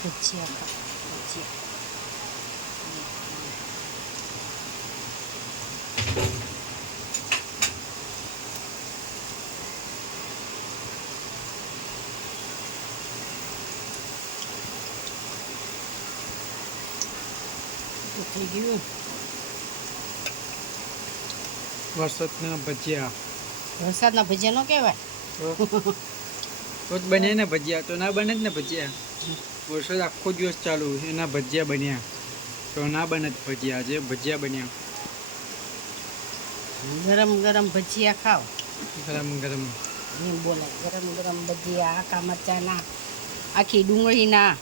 ભજીયા થઈ ગયું. વરસાદના ભજીયા. વરસાદના ભજીયા ન કહેવાય. તો જ બને ને ભજીયા, તો ના બને જ ને ભજીયા. વરસાદ આખો દિવસ ચાલુ એના ભજીયા બન્યા, તો ના બને જ ભજીયા. આજે ભજીયા બન્યા. ગરમ ગરમ ભજીયા ખાઓ. ગરમ ગરમ એમ બોલાય, ગરમ ગરમ ભજીયા. આખા મરચાના, આખી ડુંગળીના.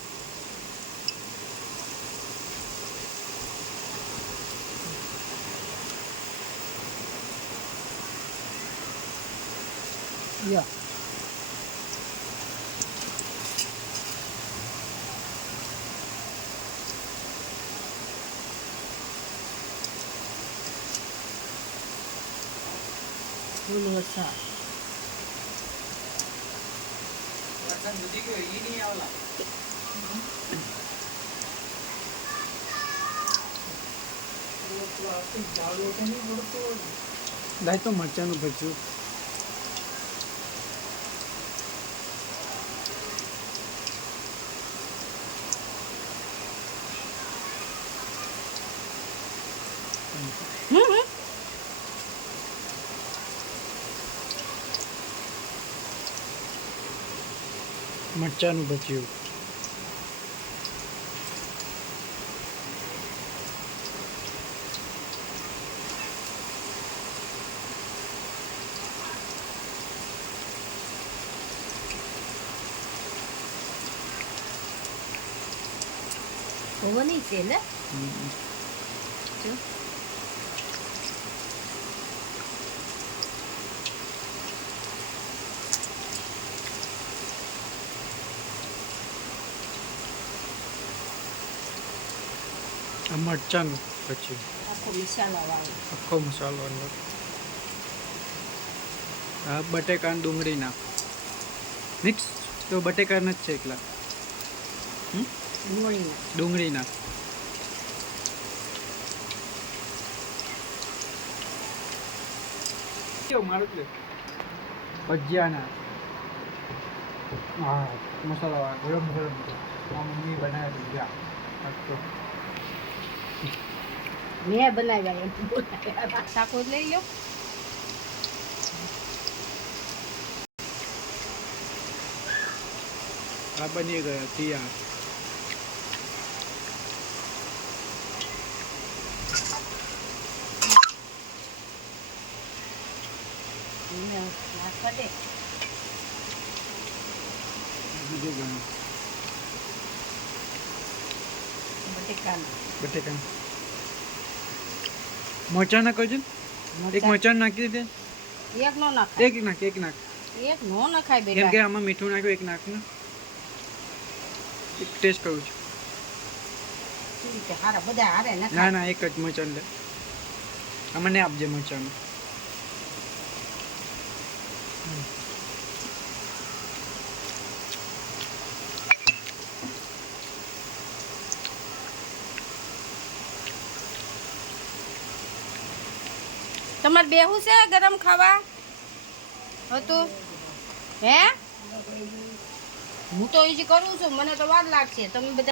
યો ફૂલ વરસાદ. લાય તો મરચાનું ભજ્યું. મરચાનું ભજ્યું. ઓવની છે ને. આ મરચાનું ભજ્યું. આખો મસાલો વાળો. આખો મસાલો અંદર. આ બટેકા અને ડુંગળી નાખ મિક્સ. તો બટેકા જ છે એકલા. ડુંગળી નાખ. મારું ભજીયા ના. હા મસાલા ગરમ ગરમ. મમ્મી બનાવ્યા ભજીયા. મેં બનાવ્યા. શાકો લઈ લો. આ બની ગયા તૈયાર. બટેકા મરચા નાખો છે. એક મરચા નાખી દે. એક નો નાખાય. એક નાખ. એક નો નખાય બેટા. કેમ કે આમાં મીઠું નાખ્યું. એક નાખ ને એક ટેસ્ટ કરું છું. હારા બધા હારે નખાય. ના ના એક જ મરચાં લે. મને આપજે મરચાંનું. તમારે બેહું છે ગરમ ખાવા હતું હે? હું તો એ જ કરું છું, મને તો વાર લાગશે. તમે બધા